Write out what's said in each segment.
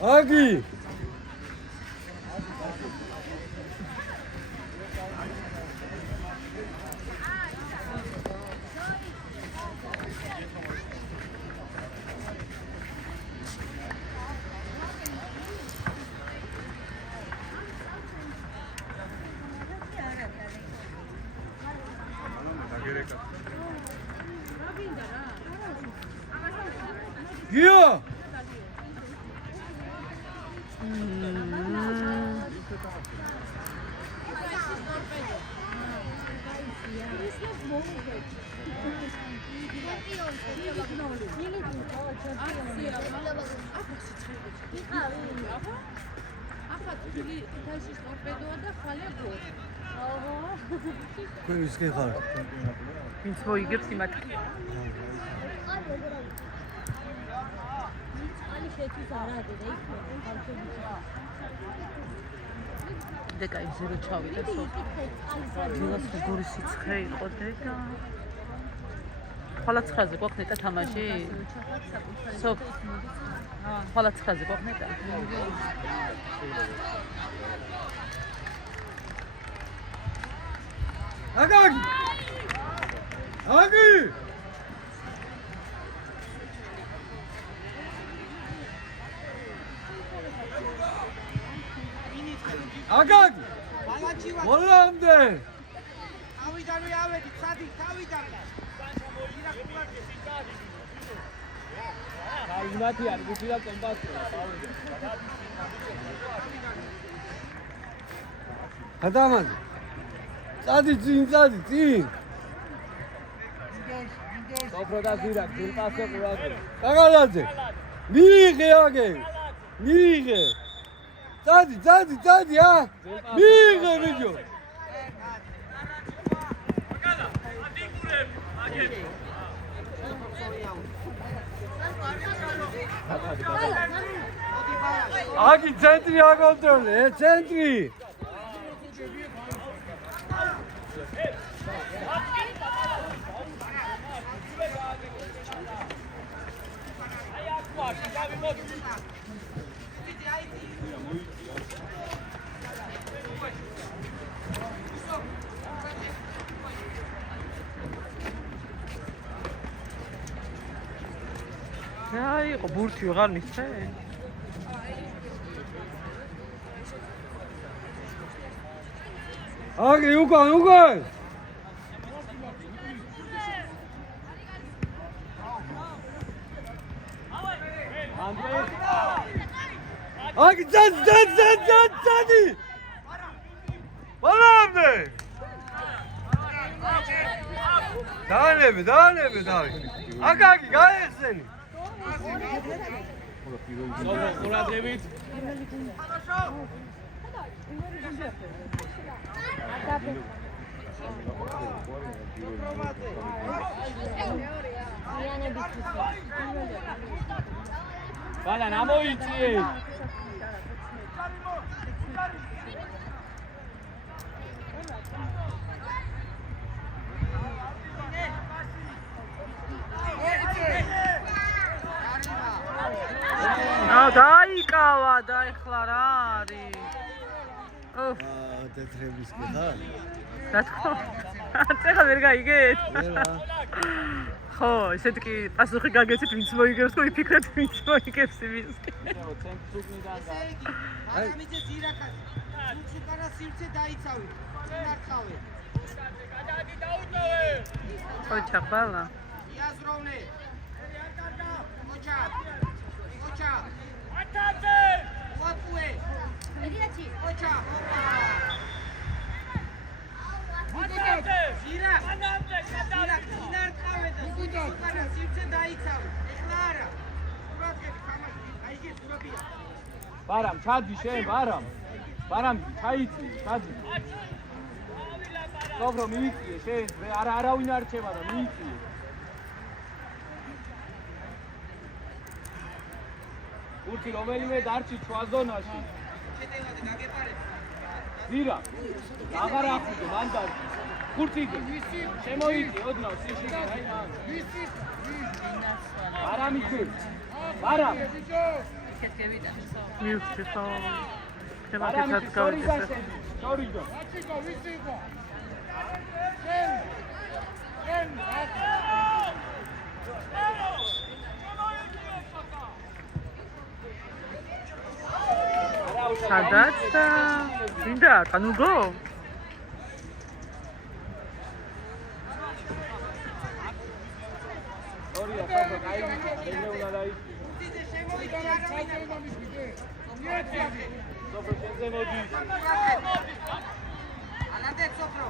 აგი გიო Quindi che fa? Vinc მოიგებს იმათ. დეკა იმ ზერო ჩავიდა სულ. დილას როგორი სიცხე იყო დეკა. ხვალა 9-ზე გვაქვს ნეტა თამაში? სოფ. ხვალა 9-ზე გვაქვს ნეტა. აგაგი! აგი! აგაგი! მოლამდე! ავიდანვე ავედი, სადი, თავიდან. იმათი არ გიჩვიდა კომპასია, თავიდან. გადამადი. წადი წინ. სოფროდა ზირა, გილპასე ყურადღე. კაკალაძე. მიიღე აგე. მიიღე. წადი ა. მიიღე ვიდეო. აგი ცენტრი აკონტროლე, ცენტრი. აი, ყო ბურთი ვეღარ მისცე. აგი უკან. აგი ძადი. მოლამდე. დაანებე. აგაგი გაიხსენი. ყურადღებით. ბალან ამოიწიე. დაიკავა და ეხლა რა არის? თეთრების კი ხარ? რა თქმა უნდა. წეხა ვერ გაიგეთ? ვერა. ხო, ესეთ კი პასუხი გაგეცეთ, ვინც მოიგებს, თუ იფიქრეთ, ვინც მოიგებს იმის. ადამიძე ზირაკას. უციკარა სივრცე დაიცავი. წინარხავე. გადადი დაუტოვე. ოჩა ბალა. იაზროვნე. არ კარგა. ოჩა. ათაზე. ვაკუე. ედიაჩი. ოჩა. ათაზე. ზირა. ანამდე გადადი. წინარხავე და უციკარა სივრცე დაიცავი. ეხლა არა. სურათები თამაში. აიგე სურათია. ბარამ, ჩადი შენ, ბარამ, ჩაიწი, ჩადი. სოფრო მიიწიე შენ, არავინ არ რჩება და მიიწიე. ურთი რომელიმე დარჩი შუა ზონაში. შეტევაზე გაგეპარებ. ზირა. აღარ ახუდე მან დარჩი. ხურთიდი. შემოიწი, ოდნავ სიში, აი რა. ბარამი ხურ. ბარამ. მივხვდი ხო ჩემაკეთ ბარამი რაც შორის გავიწესე ასეთი შორიჯო სადაც და მინდა კანუგო ორია საფო კაი ეგრე უნდა დაიწყო უთიძე შემოვიდა სოფრო შენზე მოდი ალანდე სოფრო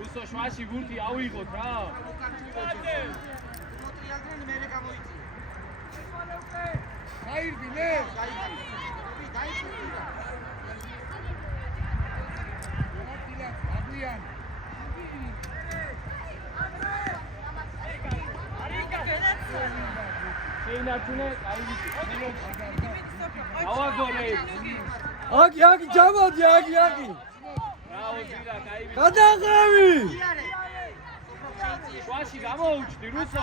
რუსო შვაში გურთი ავიღოთ რა მოტრიალდნენ მე გამოიწია გაირბინე დაიწია აგვიან შეინარჩუნე კაი ვიცი ავაგორე აკი ჯამოდი აკი რაო ძირა კაი ვიცი გადაღები იარე სოფრო შეიწია შვაში გამოუჩდი რუსო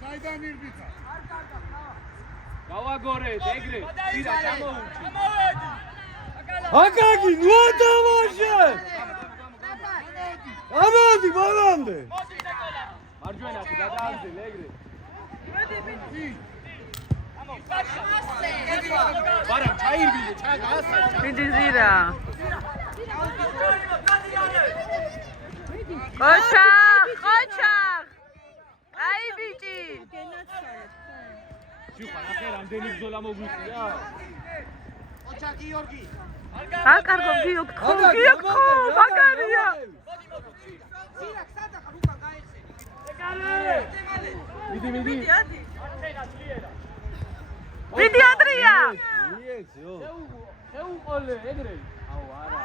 საიდან ირბიცა გავაგორეთ ეგრე ძირა გამოუჩდი აკაკი ნუ დამაშე ამოდი მანამდე მარჯვენაში გადააგზელ ეგრე ბარამ ჩაირბინე ჩაგასა მინდი ზირა ყოჩახ აი ბიჭი ჯუხა ახლა რამდენი ბრძოლა მოგვიწია ოჩა გიორგი აკარგო გიოქო მაგარია სირაკ სადა ხა გაიხსე მიდი მიდი ადრია მიეცო შეუყოლე ეგრე აუ არა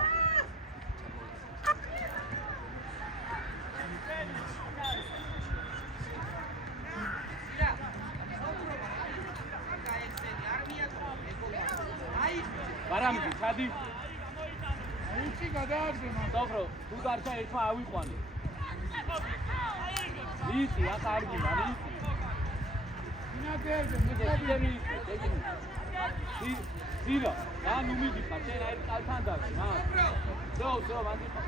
ბარამი ჩადი უჩი გადააგზავნა dobro თუ გარჩა ერთმა ავიყვანე იცი ახ არ გიმა იცი ინადერზე მეთები ზირა რა ნუ მიდიხარ შენ აი კალთან დაგში რა ზო მანდიხარ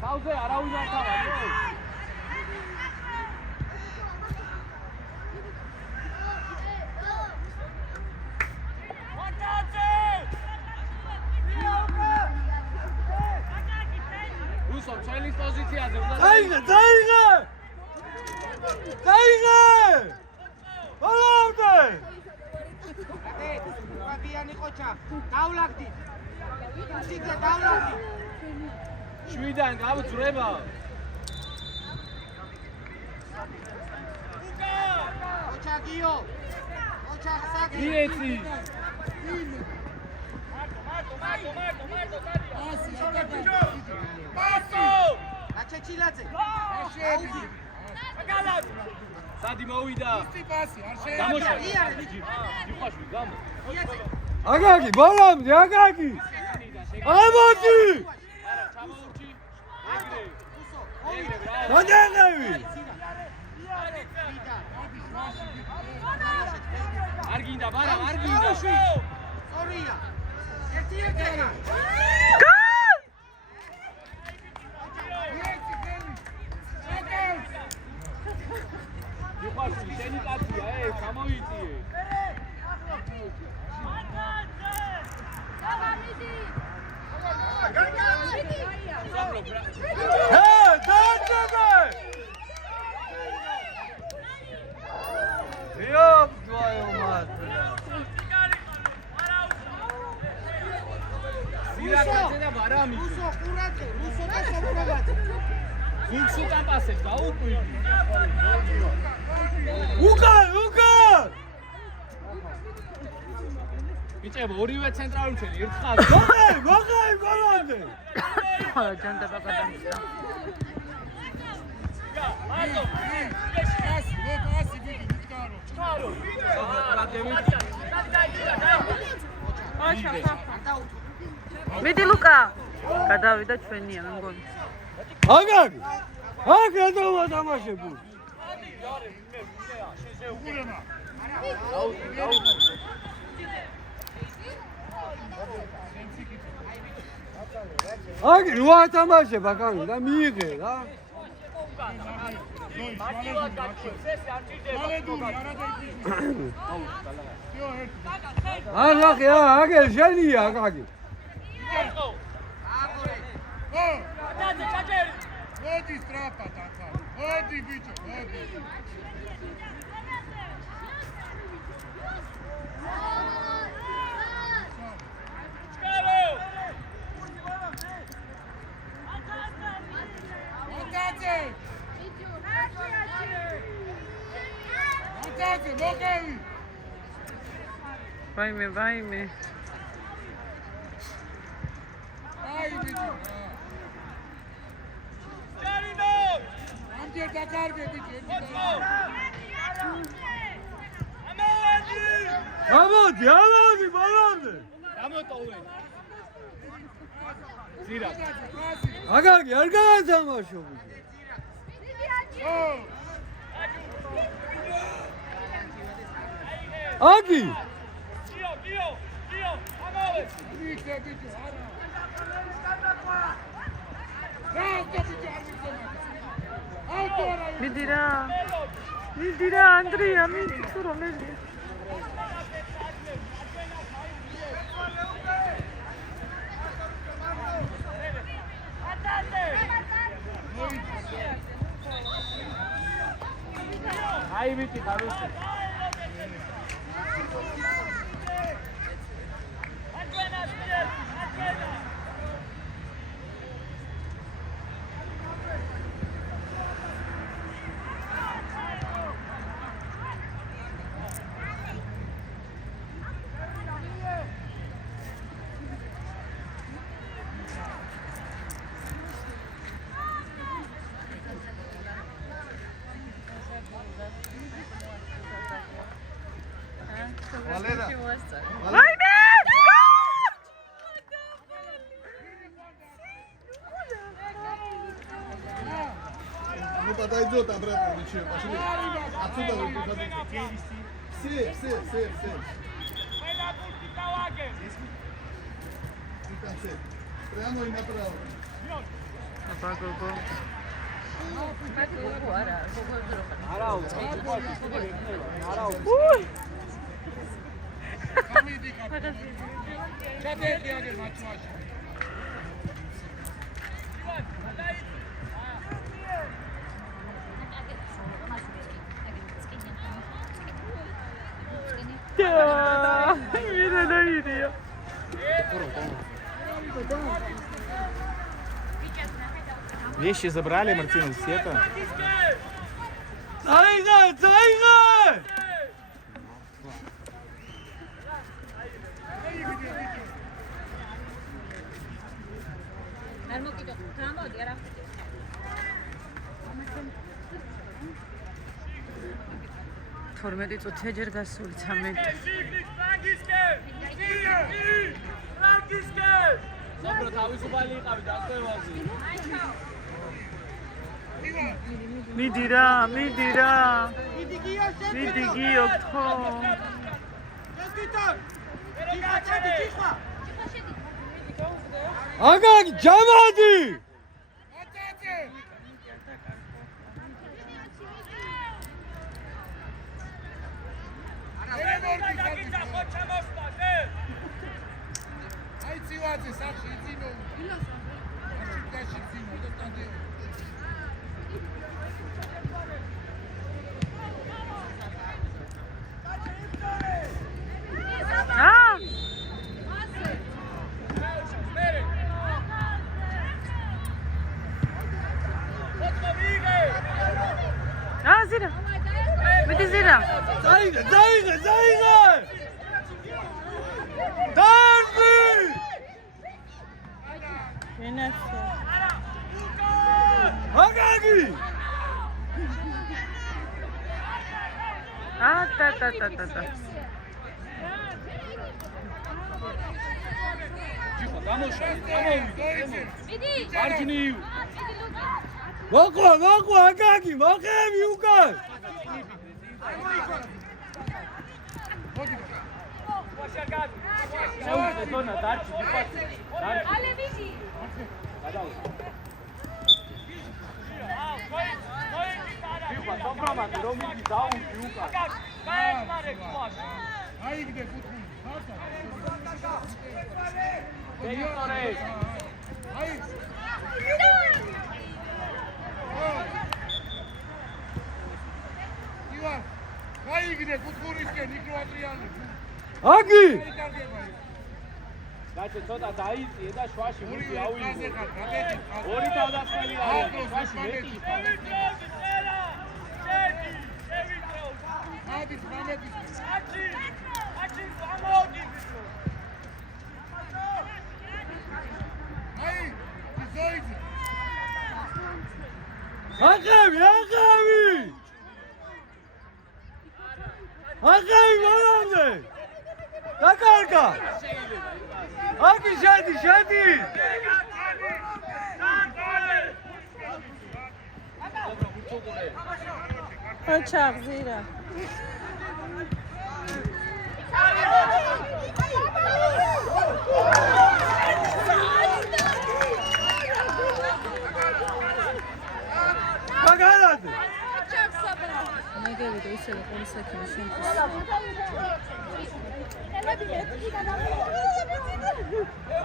თავზე არავინ არ თავაზო რუსო ჩელის პოზიციაზე უნდა დაიღე მანამდე ბაბიანი ყოჩა დავლაგდი უთიძე დავლაგდი შვიდან გავძრება ოჩა გიო ოჩა საგი მიეცი აჩეჩილაძე სადი მოვიდა პასი არ გამოშა იარე ჯიხაშვი გამო იაზე აკაკი მანამდე აკაკი ამოდი არა ჩამოუჩი ეგრე რა გადაღები არ გინდა ბარამ არ გინდა სორია ერთი ეკრა ჯიხაშვი შენი კაცია ჩამოიწიე Ёб твою мать, ზირა კაცე და გულს უკან პასებს დაუკვირდი. უკან! ბიჭებო, ორივე ცენტრალური ჩვენი ერთ ხაზზე. მოხარ გოლამდე. ხოლო ჯანდაბა გადამწდა. მიდი ლუკა. გადავიდა ჩვენია მე მგონი. აგარი. აქ რატომ თამაშები? აგი რა თამაშებ აკანი და მიიღე რა. აგი აგე ჟენია აგი. მოდი სტრაფად ახლა. მოდი ბიჭო, მოდი. ვაიმე. აი ბიჭო. ამჯერ დაკარგე ბიჭო. ამოდი, ბოლომდე. გამოტოვე. ზირა. აგარი არ გაათამაშო. აგი. დიო, ამოვე. ბიჭო, ბიჭო. მიდი რა ანდრია მიდი თუ რომელია აი ვიცი ხარუსი Подойдет обратно, ничего, пошли. Отсюда выходите. Все. И конце. Прямо и направо. Вещи забрали, Мартинов, все это? Зайга! თორმეტი წუთია ჯერ გასული 13 სოფრო თავისუფალი იყავი დაწყებაზე მიდი გიო ხო აგაგი ჯამადი Ai țiuațe, sași, țină. Așa ca și țină, ăsta de. ზირა. მიდი ზირა. დაიღე. დარბი! ენაცო. აგაგი! და. ჯიხა გამოშალი, გამოვიდე. მარჯვნივ. მოყვა აგაგი, მოყევი უკან! შეუძლე დონა დარჩი, ჯიხა. Ale vidi. ჯიხა, სოფრამატი რომ მიდი დაუჭი უკან. აიგდე კუთხე. დეიტორე. აი. ივან, აიგდე კუთხურისკენ იქ რო ატრიანებს. აგი! დაჭე ცოტა დაიწიე და შვაში მივი ავიღო. გაბედი. ორი თავდასხმელი არის. შვაში მეტი. ადის მამეთის. აი, ზოიძე. აგავი! მანამდე! დაკარგა! აგი შედი! ჩაღზირა. მაგალაძე! მეგევიდე ისევე ყოველი საქმე შენთვის.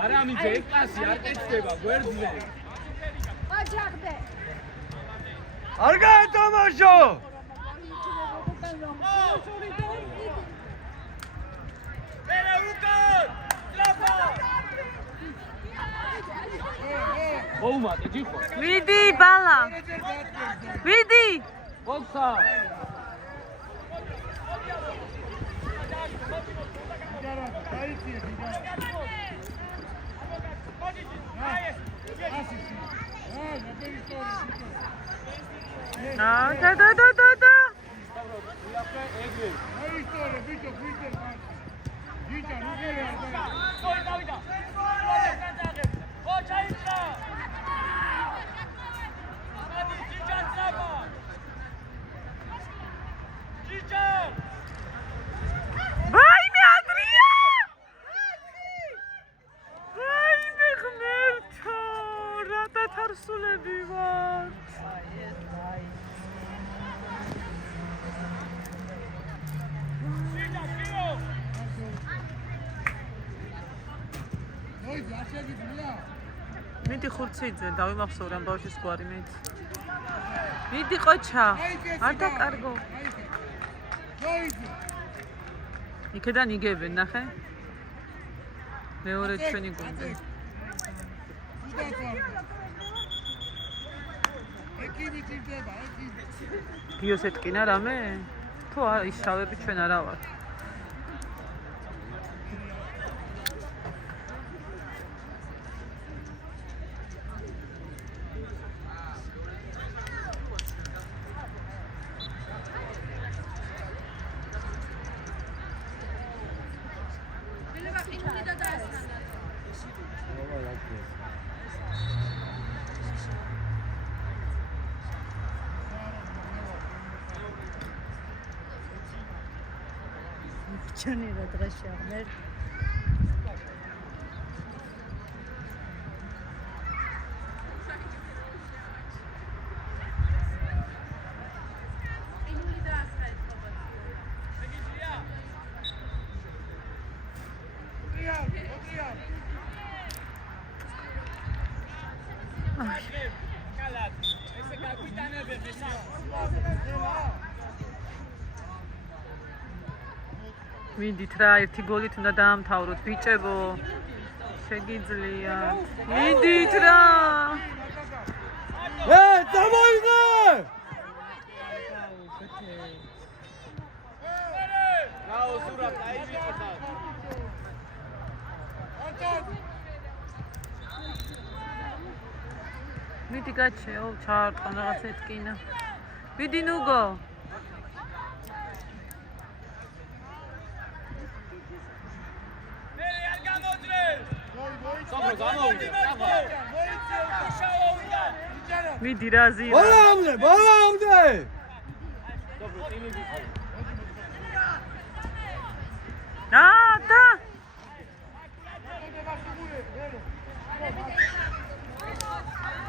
არა მიძე კლასი არ ეცდება გვერდზე. არ გაეთამაშო! ოუმატე ჯიხო. ვიდი ბალა. ვიდი. ბოქსა. და. ვაიმე ადრია! ვაიმე ღმერთო, რა დათარსულები ვართ. ზოიძე, არ შეგიძლია? მიდი ხურციძე, დავიმახსოვრე ამ ბავშვის გვარი მეც. მიდი ყოჩა, არ დაკარგო. ზოიძე. იქედან იგებენ, ნახე? მეორე ჩვენი გუნდი. ეკივი ჭირდება, ეკივი. გიოს ეტკინა რამე? თუ არა, ის შავები ჩვენ არა ვართ. Johnny la dresse armée. ვიდით რა, ერთი გოლით უნდა დაამთავროთ, ბიჭებო. შეგიძლია. ვიდით რა. წამოიღე! მიდი გაჩეო, ჩაარტყა რაღაც ეთკინა. მიდი ნუგო. სოფრო გამოვიდა. მიდი რაზია. ბოლომდე. სოფრო წინიდი.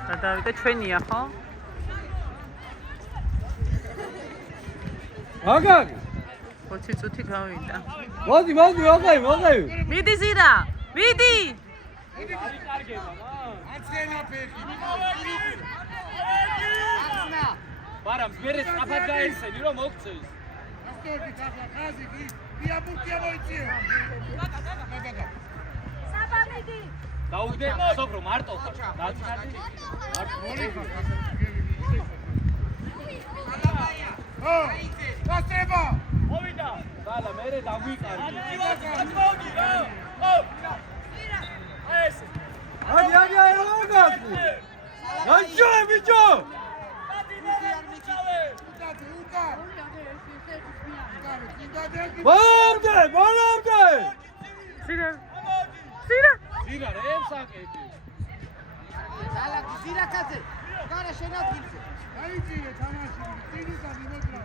და დავიდა ჩვენია ხო? აკაკი. 20 წუთი გავიდა. მოდი, აკაკი. მიდი ზირა. მიდი. არის კარგება, აცენა ფეხი. მაგრამ მერე სწრაფად გაეცენი რომ მოგწეს. ასტორდი ახლა ხაზი კი იაბურტია მოიწია. საბა მიდი. დაუგდე სოფრო მარტო ხარ. დაწნადი. ორი ხარ ახლა გები. გასწრება. მოვიდა. დალა მერე დაგვიყარი. აგი, აკაკი. რაჭო, ბიჭო. ბოლომდე. ზირა. ზირა რევსაკეთი. დალაკი ზირაკაძე. გარა შენადგილზე. აიწირე თამაში. წინისა მიმოძრა.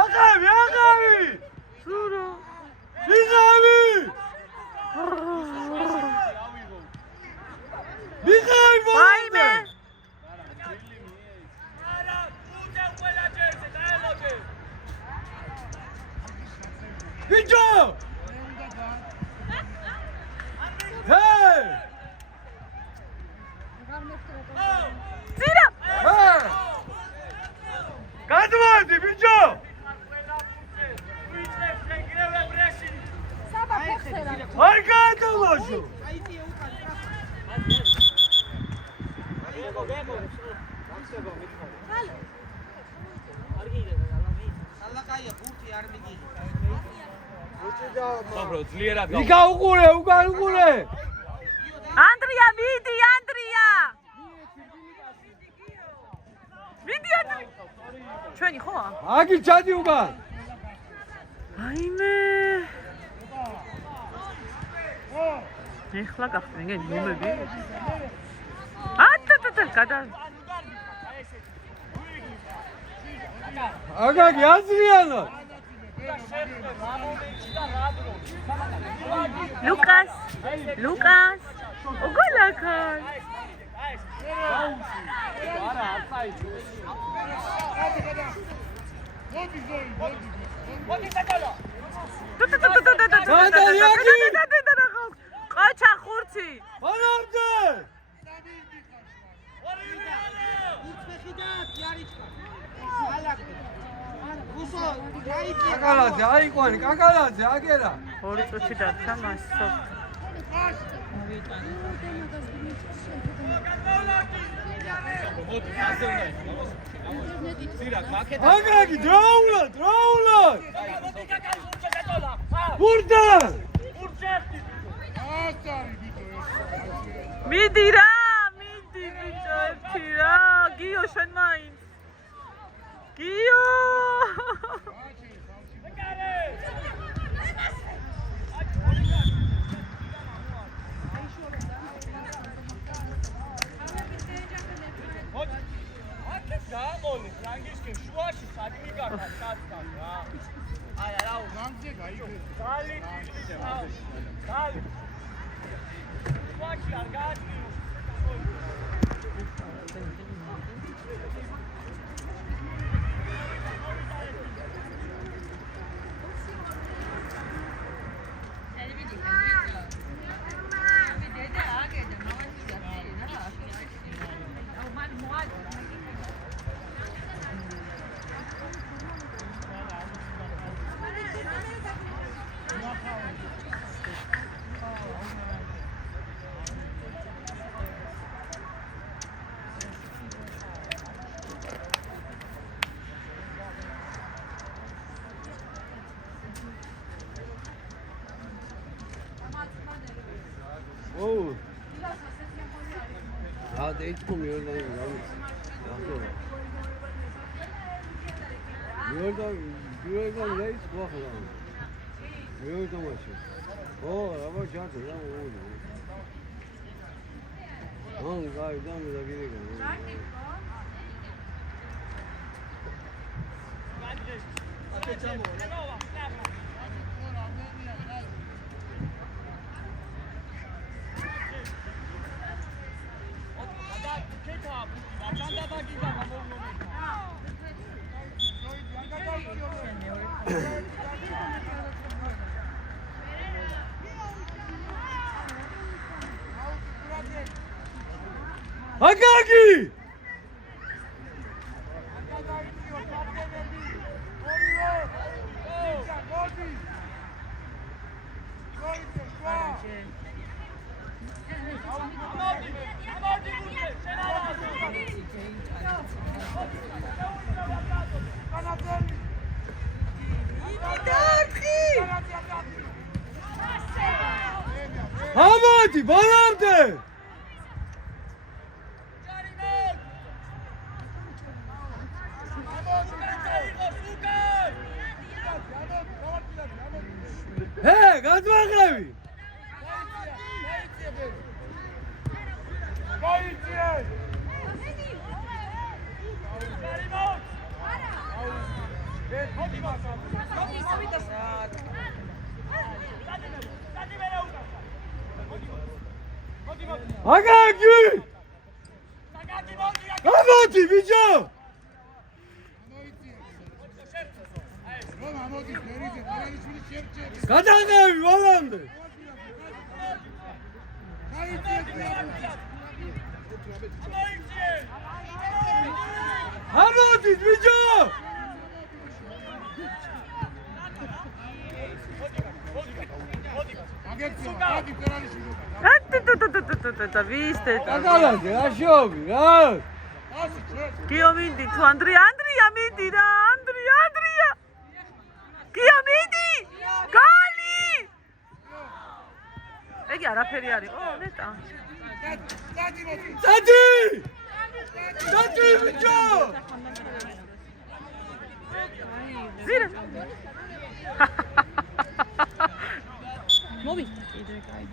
აკაკი. სურო. მიღავი. ვაიმე. ბიჭო. ჰეი. ზირა. გადმოდი, ბიჭო. საბა ფეხსერა. არ გადმოშო. აიწია უკან. ალაკაია ბურთი არ მიგიღე. სოფრო ძლიერად იკა უყურე. ანდრია მიდი, ანდრია. მიდი ანდრია. ჩვენი ხოა? აგი ჩადი უკან. აიმე. ეხლა გახდნენ ნომები. გადა. აკაკი აზრიანო. ლუკას. ოგოლაკას. არა აფაიჩო. ყაჩა ხურცი. ბოლომდე. უცხეხიდა იარიჩკა. ალაკი. უსო დაიწია. კაკალაძე, აიყვანი, კაკალაძე, აგერა. 2 წუთი დარჩა მასო. მოდი ასე უნდა იყოს. ზირა მაკეთ. აკაკი, დროულად. ბურდა. მიდი რა, მიდი ბიჭო ერთი რა. გიო შენ მაინც. გიო. გამონი ფრანგისკენ შუაში სადმიკართან ჩასთან რა. აი რა განგზე გაიგე. დალი. შუაში არ გააჩნიო. ო ა დეიწყო მიორდანი მიორდანი დეიწყო ახლა მიორდანში ო აბა ჩარტი რა მოუდი ო გაი დამი და გიგე აკე ჩამო Agagi! Hamadi, banarde! Hey, gadvaglevi! Agagi! Hamadi, bicho! გადაგები ვოლამდე ამოდით ბიჭო და ვისტე დაგალაზე რა შოვი რა კიო მინდი თუ ანდრია მინდი რა ანდრია კიო მინდი გალი ეგი არაფერი არისო ნეტა წადი ბიჭო ზირა მოვი კიდე კაი